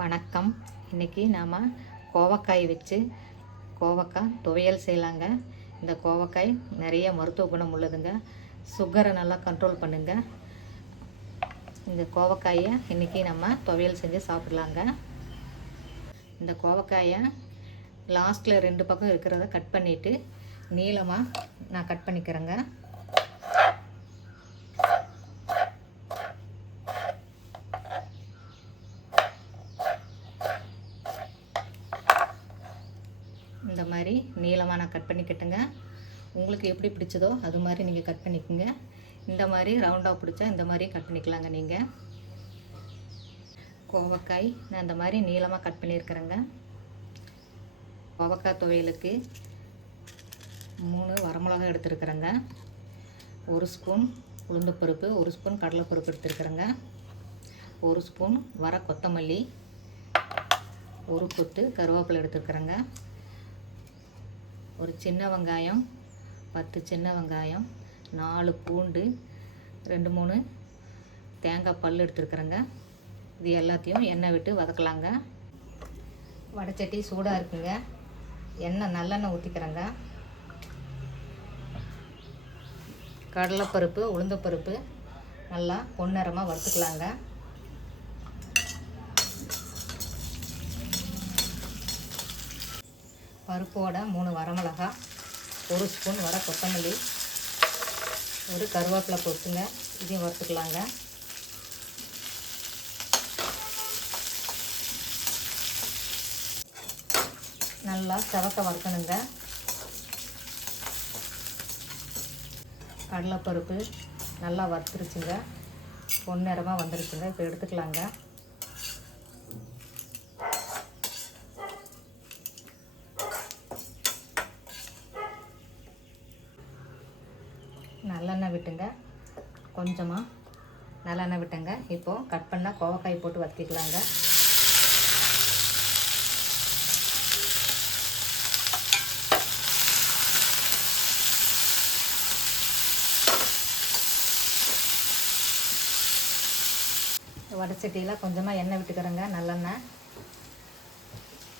வணக்கம். இன்றைக்கி நாம் கோவக்காய் வச்சு கோவக்காய் துவையல் செய்யலாங்க. இந்த கோவக்காய் நிறைய மருத்துவ குணம் உள்ளதுங்க. சுகரை நல்லா கண்ட்ரோல் பண்ணுங்க. இந்த கோவக்காயை இன்றைக்கி நம்ம துவையல் செஞ்சு சாப்பிடலாங்க. இந்த கோவக்காயை லாஸ்ட்டில் ரெண்டு பக்கம் இருக்கிறத கட் பண்ணிவிட்டு நீளமாக நான் கட் பண்ணிக்கிறேங்க. இந்த மாதிரி நீளமாக நான் கட் பண்ணிக்கிட்டுங்க. உங்களுக்கு எப்படி பிடிச்சதோ அது மாதிரி நீங்கள் கட் பண்ணிக்கோங்க. இந்த மாதிரி ரவுண்டாக பிடிச்சா இந்த மாதிரி கட் பண்ணிக்கலாங்க நீங்கள் கோவக்காய் நான் இந்த மாதிரி நீளமாக கட் பண்ணியிருக்கிறேங்க கோவக்காய் துவையலுக்கு மூணு வரமிளகா எடுத்துருக்குறேங்க. ஒரு ஸ்பூன் உளுந்துப்பருப்பு ஒரு ஸ்பூன் கடலைப்பருப்பு எடுத்துருக்குறேங்க. ஒரு ஸ்பூன் வர கொத்தமல்லி ஒரு கொத்து கருவேப்பிலை எடுத்துருக்குறேங்க. ஒரு சின்ன வெங்காயம் பத்து சின்ன வெங்காயம் நாலு பூண்டு ரெண்டு மூணு தேங்காய் பல் எடுத்துருக்குறேங்க. இது எல்லாத்தையும் எண்ணெய் விட்டு வதக்கலாங்க. வடைச்சட்டி சூடாக இருக்குங்க. எண்ணெய் நல்லெண்ணெய் ஊற்றிக்கிறேங்க கடலைப்பருப்பு உளுந்தப்பருப்பு நல்லா பொன்னிறமாக வறுத்துக்கலாங்க. பருப்போட மூணு வரமிளகா ஒரு ஸ்பூன் வர கொத்தமல்லி ஒரு கருவேப்பிலை பொட்டுங்க. இதையும் வறுத்துக்கலாங்க. நல்லா செவக்க வறுக்கணுங்க. கடலைப்பருப்பு நல்லா வறுத்துருச்சுங்க. பொன்னிறமாக வந்துருச்சுங்க. இப்போ எடுத்துக்கலாங்க நல்லெண்ணெய் விட்டுங்க. கொஞ்சமாக நல்லெண்ணெய் விட்டுங்க. இப்போது கட் பண்ணால் கோவக்காய் போட்டு வதக்கிக்கலாங்க. வடச்சட்டியில் கொஞ்சமாக எண்ணெய் விட்டுக்கிறேங்க நல்லெண்ணெய்.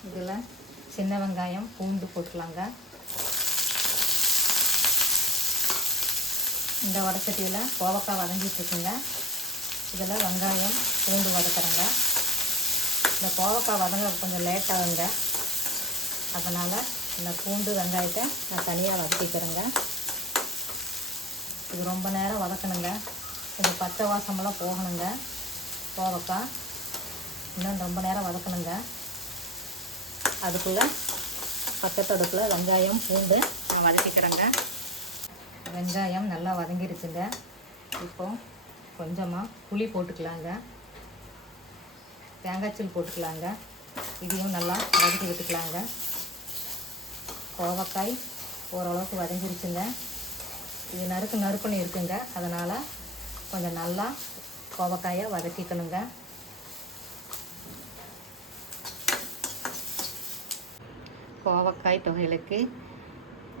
இதில் சின்ன வெங்காயம் பூண்டு போட்டுக்கலாங்க. இந்த வடச்சட்டியில் கோவக்காய் வதங்கிட்டுருக்குங்க. இதில் வெங்காயம் பூண்டு வதக்குறேங்க. இந்த கோவக்காய் வதங்க கொஞ்சம் லேட் ஆகுங்க. அதனால் இந்த பூண்டு வெங்காயத்தை நான் தனியாக வதக்கிக்கிறேங்க. இது ரொம்ப நேரம் வதக்கணுங்க. கொஞ்சம் பச்சை வாசமெல்லாம் போகணுங்க. கோவக்காய் இன்னும் ரொம்ப நேரம் வதக்கணுங்க. அதுக்குள்ளே பக்கத்தடுப்பில் வெங்காயம் பூண்டு நான் வதக்கிக்கிறேங்க. வெங்காயம் நல்லா வதங்கிருச்சுங்க. இப்போ கொஞ்சமாக புளி போட்டுக்கலாங்க. தேங்காய்ச்சல் போட்டுக்கலாங்க. இதையும் நல்லா வதக்கி விட்டுக்கலாங்க. கோவக்காய் ஓரளவுக்கு வதங்கிருச்சுங்க. இது நறுக்கு நறுக்குன்னு இருக்குங்க. அதனால் கொஞ்சம் நல்லா கோவக்காயை வதக்கிக்கணுங்க. கோவக்காய் தொகைகளுக்கு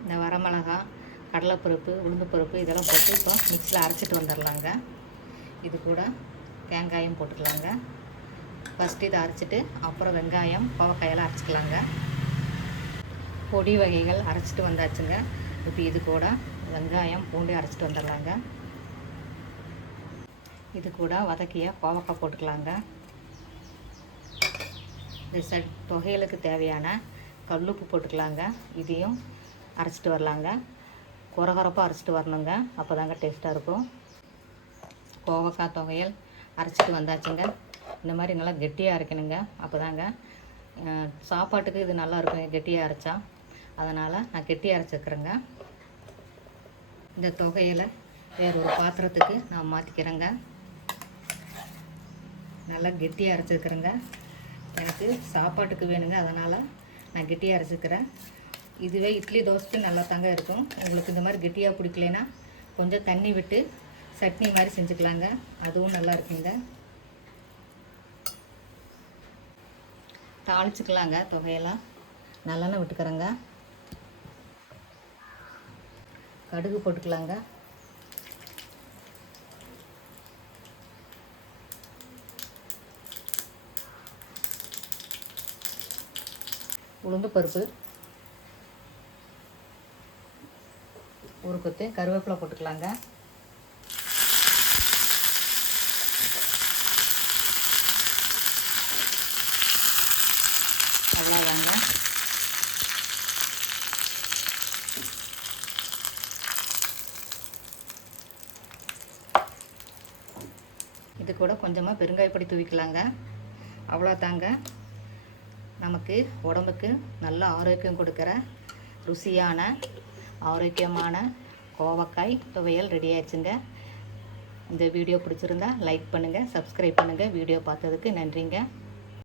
இந்த வரமிளகா கடலைப்பருப்பு உளுந்துப்பருப்பு இதெல்லாம் போட்டு இப்போ மிக்சியில் அரைச்சிட்டு வந்துடலாங்க இது கூட தேங்காயும் போட்டுக்கலாங்க. ஃபஸ்ட்டு இதை அரைச்சிட்டு அப்புறம் வெங்காயம் பவக்காயெல்லாம் அரைச்சிக்கலாங்க. பொடி வகைகள் அரைச்சிட்டு வந்தாச்சுங்க. இப்போ இது கூட வெங்காயம் பூண்டு அரைச்சிட்டு வந்துடலாங்க இது கூட வதக்கிய கோவக்காய் போட்டுக்கலாங்க. இந்த செட் தொகைகளுக்கு தேவையான கல்லுப்பு போட்டுக்கலாங்க. இதையும் அரைச்சிட்டு வரலாங்க. குறகுறப்பாக அரைச்சிட்டு வரணுங்க. அப்போ தாங்க டேஸ்ட்டாக இருக்கும். கோவக்காய் துவையல் அரைச்சிட்டு வந்தாச்சுங்க. இந்த மாதிரி நல்லா கெட்டியாக அரைக்கணுங்க. அப்போ தாங்க சாப்பாட்டுக்கு இது நல்லா இருக்கும். கெட்டியாக அரைச்சா. அதனால் நான் கெட்டியாக அரைச்சிக்கிறேங்க இந்த தொகையில் வேறு ஒரு பாத்திரத்துக்கு நான் மாற்றிக்கிறேங்க நல்லா கெட்டியாக அரைச்சிக்கிறேங்க எனக்கு சாப்பாட்டுக்கு வேணுங்க. அதனால் நான் கெட்டியாக அரைச்சிக்கிறேன் இதுவே இட்லி தோசைக்கு நல்லா தாங்க இருக்கும். உங்களுக்கு இந்த மாதிரி கெட்டியாக பிடிக்கலைன்னா கொஞ்சம் தண்ணி விட்டு சட்னி மாதிரி செஞ்சுக்கலாங்க. அதுவும் நல்லா இருக்குங்க. தாளிச்சுக்கலாங்க தொகையெல்லாம் நல்லெண்ணெய் விட்டுக்கிறேங்க. கடுகு போட்டுக்கலாங்க. உளுந்து பருப்பு. ஒரு கொத்து கருவேப்பிலை போட்டுக்கலாங்க. அவ்வளோதாங்க இது கூட கொஞ்சமாக பெருங்காயப்பொடி தூவிக்கலாங்க. அவ்வளோதாங்க நமக்கு உடம்புக்கு நல்ல ஆரோக்கியம் கொடுக்குற ருசியான ஆரோக்கியமான கோவக்காய் துவையல் ரெடி ஆயிடுச்சுங்க. இந்த வீடியோ பிடிச்சிருந்தா லைக் பண்ணுங்கள் சப்ஸ்கிரைப் பண்ணுங்கள் வீடியோ பார்த்ததுக்கு நன்றிங்க.